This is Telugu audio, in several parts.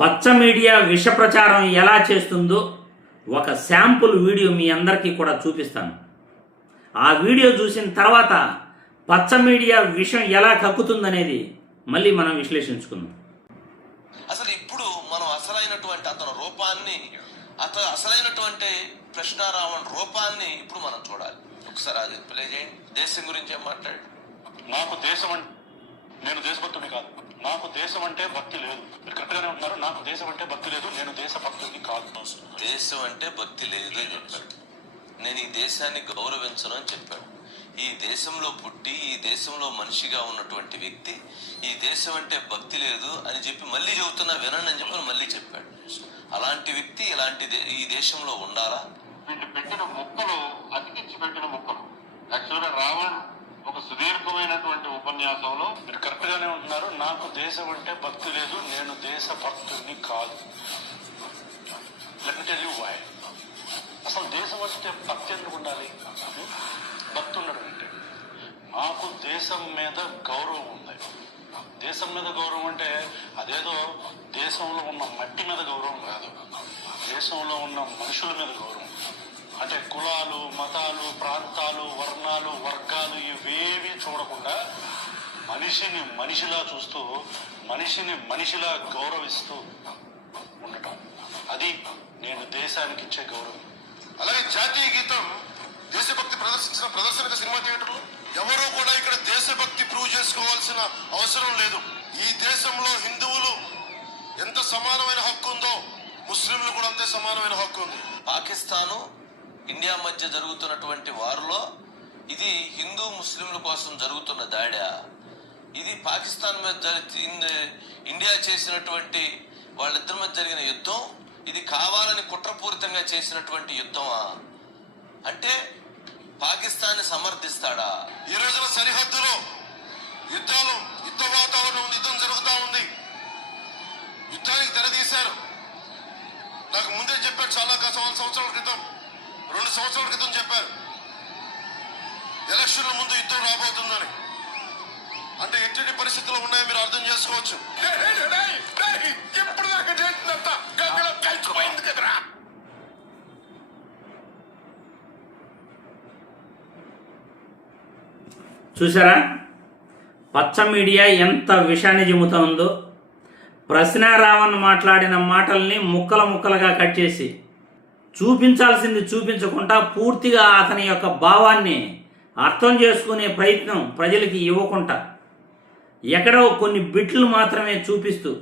పచ్చ మీడియా విష ప్రచారం ఎలా చేస్తుందో ఒక శాంపుల్ వీడియో మీ అందరికీ కూడా చూపిస్తాను. ఆ వీడియో చూసిన తర్వాత పచ్చ మీడియా విషం ఎలా కక్కుతుందనేది మళ్ళీ మనం విశ్లేషించుకుందాం. అసలు ఇప్పుడు మనం అసలైనటువంటి అతని రూపాన్ని, అసలైనటువంటి కృష్ణారావణ్ రూపాన్ని ఇప్పుడు మనం చూడాలి. ఒకసారి అది ప్లే చేయండి. దేశం గురించి ఏం మాట్లాడు. నాకు దేశం అంటే నేను దేశభక్తుడిని కాదు, నాకు దేశం అంటే భక్తి లేదు. మీరు కరెక్ట్గానే ఉంటున్నారు. నాకు దేశం అంటే భక్తి లేదు, నేను దేశభక్తుడిని కాదు. దేశం అంటే భక్తి లేదు అని చెప్పాడు. నేను ఈ దేశాన్ని గౌరవించను అని చెప్పాడు. ఈ దేశంలో పుట్టి ఈ దేశంలో మనిషిగా ఉన్నటువంటి వ్యక్తి ఈ దేశం అంటే భక్తి లేదు అని చెప్పి మళ్ళీ చెబుతున్నా వినండి అని చెప్పి మళ్ళీ చెప్పాడు. అలాంటి వ్యక్తి ఈ దేశంలో ఉండాలా? వీళ్ళు పెట్టిన ముక్కలు అతికించి పెట్టిన ముక్కలు. యాక్చువల్గా రావణ్ ఒక సుదీర్ఘమైనటువంటి ఉపన్యాసంలో మీరు కరెక్ట్ గానే ఉంటున్నారు. నాకు దేశం అంటే భక్తి లేదు, నేను దేశభక్తుడిని కాదు. Let me tell you why. అసలు దేశం అంటే భక్తి ఎందుకు ఉండాలి? భక్తి ఉండడం అంటే నాకు దేశం మీద గౌరవం ఉంది. దేశం మీద గౌరవం అంటే అదేదో దేశంలో ఉన్న మట్టి మీద గౌరవం కాదు, దేశంలో ఉన్న మనుషుల మీద గౌరవం. అంటే కులాలు, మతాలు, ప్రాంతాలు, వర్ణాలు, వర్గాలు ఇవేవి చూడకుండా మనిషిని మనిషిలా చూస్తూ మనిషిని మనిషిలా గౌరవిస్తూ ఉండటం, అది నేను దేశానికి ఇచ్చే గౌరవం. అలాగే జాతీయ గీతం దేశభక్తి ప్రదర్శించిన ప్రదర్శన సినిమా థియేటర్లో ఎవరూ కూడా ఇక్కడ దేశభక్తి ప్రూవ్ చేసుకోవాల్సిన అవసరం లేదు. ఈ దేశంలో హిందువులు ఎంత సమానమైన హక్కు ఉందో ముస్లింలు కూడా అంతే సమానమైన హక్కు ఉంది. పాకిస్తాను ఇండియా మధ్య జరుగుతున్నటువంటి వారిలో ఇది హిందూ ముస్లింల కోసం జరుగుతున్న దాడా? ఇది పాకిస్తాన్ మీద ఇండియా చేసినటువంటి వాళ్ళిద్దరి మధ్య జరిగిన యుద్ధం, ఇది కావాలని కుట్రపూరితంగా చేసినటువంటి యుద్ధమా? అంటే పాకిస్తాన్ సమర్థిస్తాడా? ఈ రోజున సరిహద్దులో యుద్ధ వాతావరణం ఉంది, యుద్ధం జరుగుతూ ఉంది. యుద్ధానికి తెరదీశారు. నాకు ముందే చెప్పారు, చాలా సంవత్సరాల క్రితం, 2 సంవత్సరాల క్రితం చెప్పారు ఎలక్షన్ల ముందు యుద్ధం రాబోతుందని. అంటే ఎట్టి పరిస్థితుల్లో ఉన్నాయో మీరు అర్థం చేసుకోవచ్చు. చూసారా పచ్చ మీడియా ఎంత విషాన్ని చెబుతా ఉందో. ప్రశ్నారావణ్ మాట్లాడిన మాటల్ని ముక్కల ముక్కలుగా కట్ చేసి చూపించాల్సింది చూపించకుండా పూర్తిగా అతని యొక్క భావాన్ని అర్థం చేసుకునే ప్రయత్నం ప్రజలకి ఇవ్వకుండా ఎక్కడో కొన్ని బిట్లు మాత్రమే చూపిస్తూ,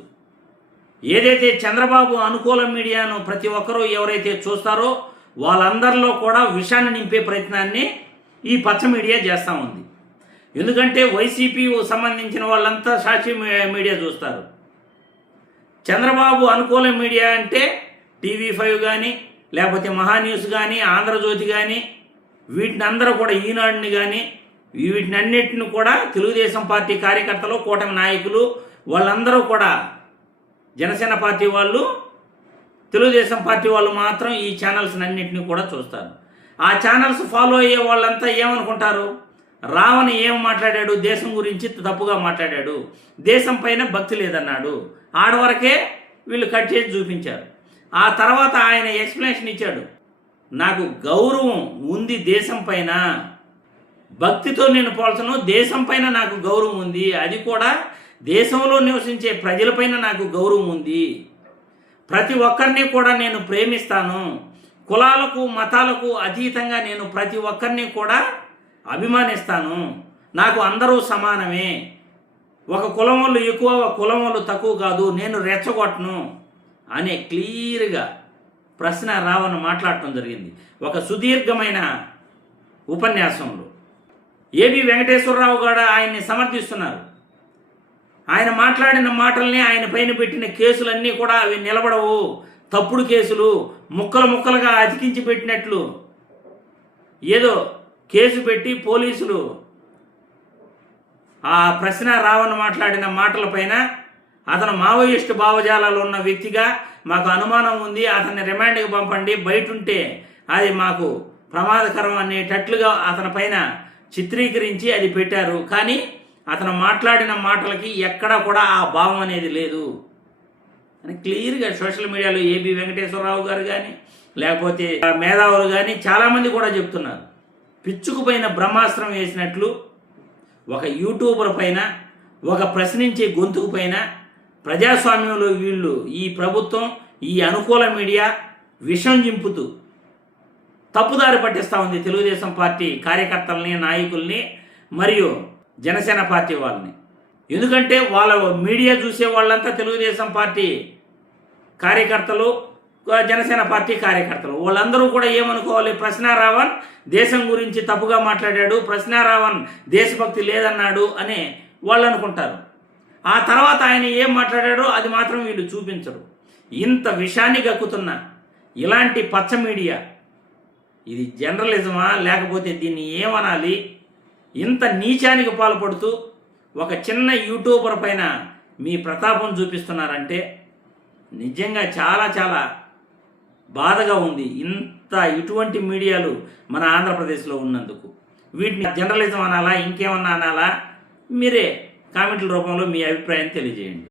ఏదైతే చంద్రబాబు అనుకూల మీడియాను ప్రతి ఒక్కరూ ఎవరైతే చూస్తారో వాళ్ళందరిలో కూడా విషాన్ని నింపే ప్రయత్నాన్ని ఈ పచ్చ మీడియా చేస్తూ ఉంది. ఎందుకంటే వైసీపీ సంబంధించిన వాళ్ళంతా సాక్షి మీడియా చూస్తారు. చంద్రబాబు అనుకూల మీడియా అంటే TV5 కానీ, లేకపోతే మహాన్యూస్ కానీ, ఆంధ్రజ్యోతి కానీ, వీటిని అందరూ కూడా, ఈనాడుని కానీ, వీటినన్నిటిని కూడా తెలుగుదేశం పార్టీ కార్యకర్తలు, కూటమి నాయకులు వాళ్ళందరూ కూడా, జనసేన పార్టీ వాళ్ళు, తెలుగుదేశం పార్టీ వాళ్ళు మాత్రం ఈ ఛానల్స్ అన్నింటినీ కూడా చూస్తారు. ఆ ఛానల్స్ ఫాలో అయ్యే వాళ్ళంతా ఏమనుకుంటారు? రావణ్ ఏం మాట్లాడాడు? దేశం గురించి తప్పుగా మాట్లాడాడు, దేశం పైన భక్తి లేదన్నాడు. ఆడవరకే వీళ్ళు కట్ చేసి చూపించారు. ఆ తర్వాత ఆయన ఎక్స్ప్లెనేషన్ ఇచ్చాడు, నాకు గౌరవం ఉంది దేశం పైన, భక్తితో నేను పోల్చను, దేశం పైన నాకు గౌరవం ఉంది, అది కూడా దేశంలో నివసించే ప్రజలపైన నాకు గౌరవం ఉంది, ప్రతి ఒక్కరిని కూడా నేను ప్రేమిస్తాను, కులాలకు మతాలకు అతీతంగా నేను ప్రతి ఒక్కరిని కూడా అభిమానిస్తాను, నాకు అందరూ సమానమే, ఒక కులం వాళ్ళు ఎక్కువ, ఒక కులం వాళ్ళు తక్కువ కాదు, నేను రెచ్చగొట్టను అనే క్లియర్గా ప్రశ్నారావణ్ మాట్లాడటం జరిగింది ఒక సుదీర్ఘమైన ఉపన్యాసంలో. ఏబి వెంకటేశ్వరరావు కూడా ఆయన్ని సమర్థిస్తున్నారు. ఆయన మాట్లాడిన మాటల్ని, ఆయన పైన పెట్టిన కేసులన్నీ కూడా అవి నిలబడవు, తప్పుడు కేసులు, ముక్కలు ముక్కలుగా అతికించి పెట్టినట్లు ఏదో కేసు పెట్టి పోలీసులు ఆ ప్రశ్నారావణ్ మాట్లాడిన మాటలపైన అతను మావోయిస్టు భావజాలాలు ఉన్న వ్యక్తిగా మాకు అనుమానం ఉంది, అతన్ని రిమాండ్కి పంపండి, బయట ఉంటే అది మాకు ప్రమాదకరం అనేటట్లుగా అతని పైన చిత్రీకరించి అది పెట్టారు. కానీ అతను మాట్లాడిన మాటలకి ఎక్కడా కూడా ఆ భావం అనేది లేదు. అని క్లియర్గా సోషల్ మీడియాలో ఏబి వెంకటేశ్వరరావు గారు కానీ లేకపోతే మేధావులు కానీ చాలామంది కూడా చెప్తున్నారు. పిచ్చుకుపోయిన బ్రహ్మాస్త్రం వేసినట్లు ఒక యూట్యూబర్ పైన, ఒక ప్రశ్నించే గొంతుకు పైన ప్రజాస్వామ్యంలో వీళ్ళు ఈ ప్రభుత్వం, ఈ అనుకూల మీడియా విషం జింపుతూ తప్పుదారి పట్టిస్తూ ఉంది తెలుగుదేశం పార్టీ కార్యకర్తల్ని, నాయకుల్ని మరియు జనసేన పార్టీ వాళ్ళని. ఎందుకంటే వాళ్ళ మీడియా చూసే వాళ్ళంతా తెలుగుదేశం పార్టీ కార్యకర్తలు, జనసేన పార్టీ కార్యకర్తలు. వాళ్ళందరూ కూడా ఏమనుకోవాలి, ప్రశ్నారావణ్ దేశం గురించి తప్పుగా మాట్లాడాడు, ప్రశ్నారావణ్ దేశభక్తి లేదన్నాడు అని వాళ్ళు అనుకుంటారు. ఆ తర్వాత ఆయన ఏం మాట్లాడాడో అది మాత్రం వీళ్ళు చూపించరు. ఇంత విషాన్ని గక్కుతున్న ఇలాంటి పచ్చ మీడియా ఇది జర్నలిజమా లేకపోతే దీన్ని ఏమనాలి? ఇంత నీచానికి పాల్పడుతూ ఒక చిన్న యూట్యూబర్ పైన మీ ప్రతాపం చూపిస్తున్నారంటే నిజంగా చాలా చాలా బాధగా ఉంది. ఇటువంటి మీడియాలు మన ఆంధ్రప్రదేశ్లో ఉన్నందుకు వీటిని జర్నలిజం అనాలా, ఇంకేమన్నా అనాలా? మీరే కామెంట్ల రూపంలో మీ అభిప్రాయం తెలియజేయండి.